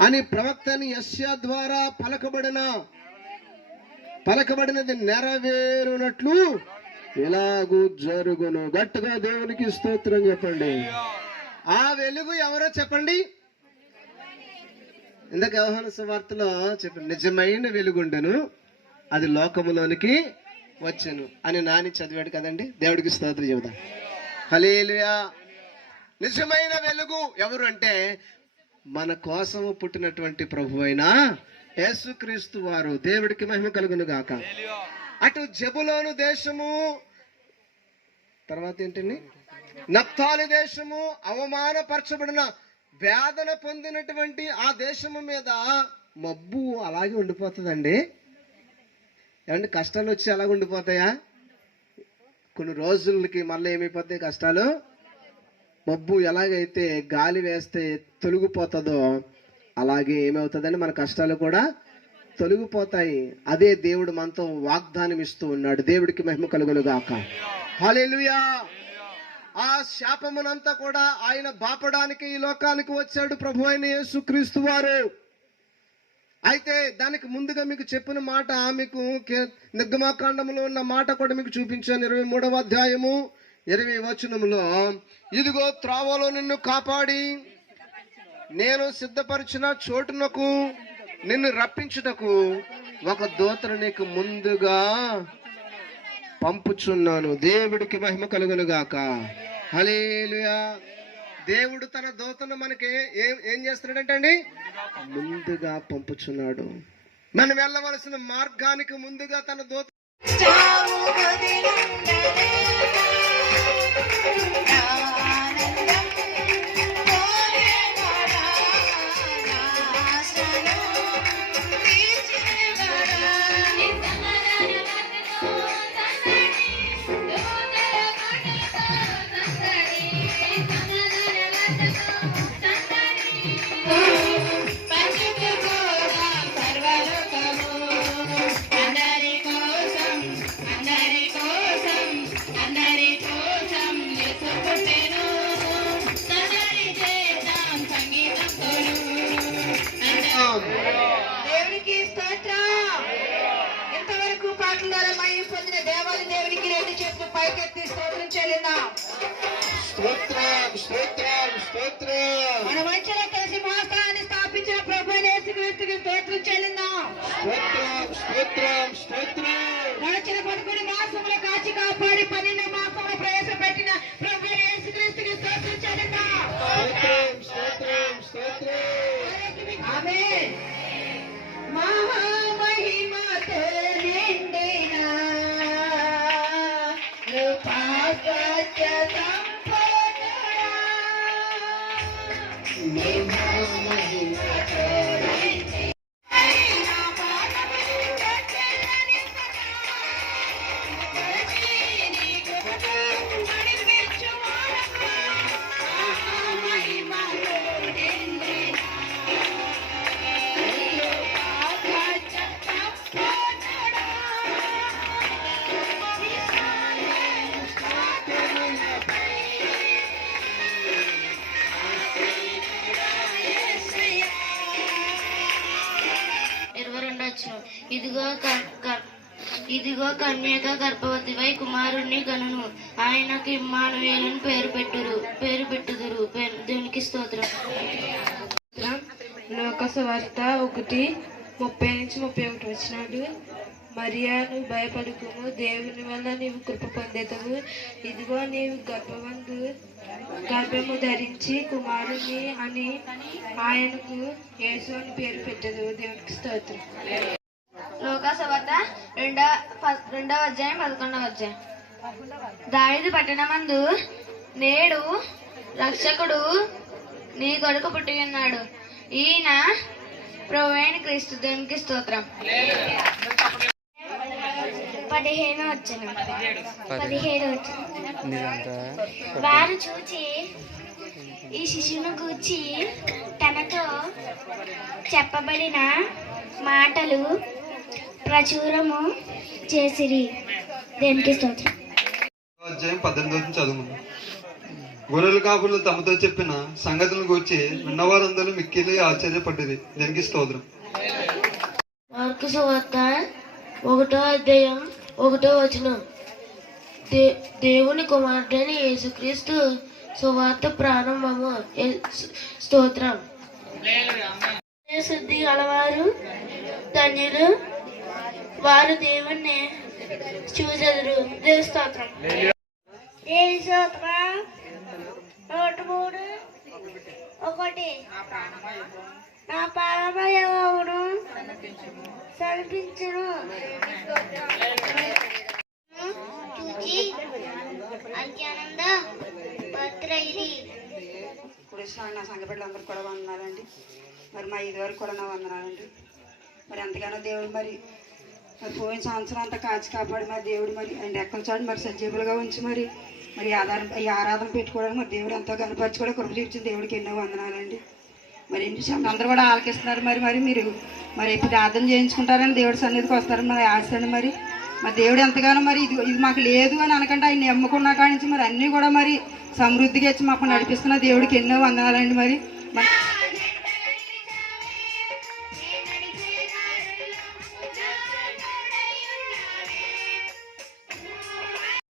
అని ప్రవక్తని యస్య ద్వారా పలకబడిన పలకబడినది నెరవేరునట్లు ఎలాగూ జరుగును. గట్టుగా దేవునికి స్తోత్రం చెప్పండి. ఆ వెలుగు ఎవరో చెప్పండి? ఇందాక వ్యవహార సువార్తలో చెప్పండి నిజమైన వెలుగుండెను అది లోకములోనికి వచ్చాను అని నాని చదివాడు కదండి. దేవుడికి స్తోత్రం చెబుతాను. హలేలుయా నిజమైన వెలుగు ఎవరు అంటే మన కోసము పుట్టినటువంటి ప్రభు అయిన యేసుక్రీస్తు వారు దేవుడికి మహిమ కలుగును గాక. అటు జబులోను దేశము తర్వాత ఏంటండి? నప్తాలి దేశము అవమానపరచబడిన వేదన పొందినటువంటి ఆ దేశము మీద మబ్బు అలాగే ఉండిపోతుందండి. ఏమంటే కష్టాలు వచ్చి అలాగ ఉండిపోతాయా కొన్ని రోజులకి మళ్ళీ ఏమైపోతాయి కష్టాలు? మబ్బు ఎలాగైతే గాలి వేస్తే తొలగిపోతుందో అలాగే ఏమవుతుందని మన కష్టాలు కూడా తొలగిపోతాయి. అదే దేవుడు మనతో వాగ్దానం ఇస్తూ ఉన్నాడు. దేవుడికి మహిమ కలుగులుగాక గాక. ఆ శాపమునంతా కూడా ఆయన బాపడానికి ఈ లోకానికి వచ్చాడు ప్రభు అయిన యేసుక్రీస్తు వారు. అయితే దానికి ముందుగా మీకు చెప్పిన మాట మీకు కే- ఉన్న మాట కూడా మీకు చూపించాను. ఇరవై మూడవ అధ్యాయము. ఇరవై వచనములో ఇదిగో త్రావలో నిన్ను కాపాడి నేను సిద్ధపరిచిన చోటునకు నిన్ను రప్పించుటకు ఒక దూతను నీకు ముందుగా పంపుచున్నాను. దేవుడికి మహిమ కలుగునుగాక. హలేలుయా దేవుడు తన దూతను మనకి ఏం ఏం చేస్తున్నాడంటండి? ముందుగా పంపుచున్నాడు. మనం వెళ్ళవలసిన మార్గానికి ముందుగా తన దూత Now పైకెత్తి స్తోత్రం చెల్లిందాం స్తోత్రం స్తోత్రం స్తోత్రం. మన మధ్యలో కలిసి మోసాన్ని స్థాపించిన ప్రభు స్తోత్రం చెల్లిందాం స్తోత్రం స్తోత్రం స్తోత్రం. గడిచిన పదకొండు మాసములు కాచి కాపాడి imagine. ఇదిగో కన్యక గర్భవతివై కుమారుణ్ణి గనును. ఆయనకు ఇమ్మానువేలని పేరు పెట్టురు పేరు పెట్టుదురు. దేవునికి స్తోత్రం. లోక వార్త ఒకటి ముప్పై నుంచి ముప్పై ఒకటి వచ్చినాడు. మరియా నువ్వు భయపడుకుము దేవుని వల్ల నీవు కృప పొందేతవు ఇదిగో నీవు గర్భవంతు గర్భము ధరించి కుమారుని అని ఆయనకు యేసు అని పేరు పెట్టదు. దేవునికి స్తోత్రం. లోకాసవార్త రెండవ రెండవ అధ్యాయం పదకొండవ అధ్యాయం. దావిది పట్టణమందు నేడు రక్షకుడు నీ కొడుకు పుట్టి ఉన్నాడు. ఈయన ప్రవేణ క్రీస్తు దేవునికి స్తోత్రం. పదిహేను వచ్చిన పదిహేడు వచ్చిన వారు చూచి ఈ శిశువును గూర్చి తనతో చెప్పబడిన మాటలు ప్రచురము చేసిరి. దేవునికి స్తోత్రం. అధ్యాయం పద్దెనిమిది నుంచి చదువుకుందాం. గొర్రెల కాపులు తమతో చెప్పిన సంగతులను గూర్చి విన్నవారందరూ మిక్కిలి ఆశ్చర్యపడ్డది దీనికి స్తోత్రం. మార్కు సువార్త ఒకటో అధ్యాయం ఒకటో వచనం. దే దేవుని కుమారుడైన యేసుక్రీస్తు సువార్త ప్రారంభము. స్తోత్రం. శుద్ధి గలవారు? ధన్యులు. వారు దేవుణ్ణి చూచెదరు. దేవు స్తోత్రం. దేవి స్తోత్రం. నూట మూడు. ఒకటి. నా పరమయవును సమర్పించును. చూచి అత్యానంద పత్ర ఇది ఇప్పుడు నా సంఘ బిడ్డలందరూ కూడా వందనాలండి. మరి మా ఇది వరకు కూడా నా వందనాలండి. మరి ఎంతగానో దేవుడు మరి మరి పోయిన సంవత్సరం అంతా కాచి కాపాడి మరి దేవుడు మరి ఆయన రెక్కల చాటు మరి సజీవులుగా ఉంచి మరి మరి ఆధారం ఈ ఆరాధన పెట్టుకోవడానికి మరి దేవుడు ఎంతో కనపరిచి కూడా కృప చూపించిన దేవుడికి ఎన్నో వందనాలండి. మరి ఎన్ని విషయాలు అందరూ కూడా ఆలకిస్తున్నారు మరి మరి మీరు మరి ఇప్పుడు ప్రార్థన చేయించుకుంటారని దేవుడి సన్నిధికి వస్తారని మరి ఆశండి మరి. మరి దేవుడు ఎంతగానో మరి ఇది ఇది మాకు లేదు అని అనకుండా ఆయన నమ్ముకున్న కాడి నుంచి మరి అన్నీ కూడా మరి సమృద్ధిగా ఇచ్చి మాకు నడిపిస్తున్న దేవుడికి ఎన్నో వందనాలండి మరి. మరి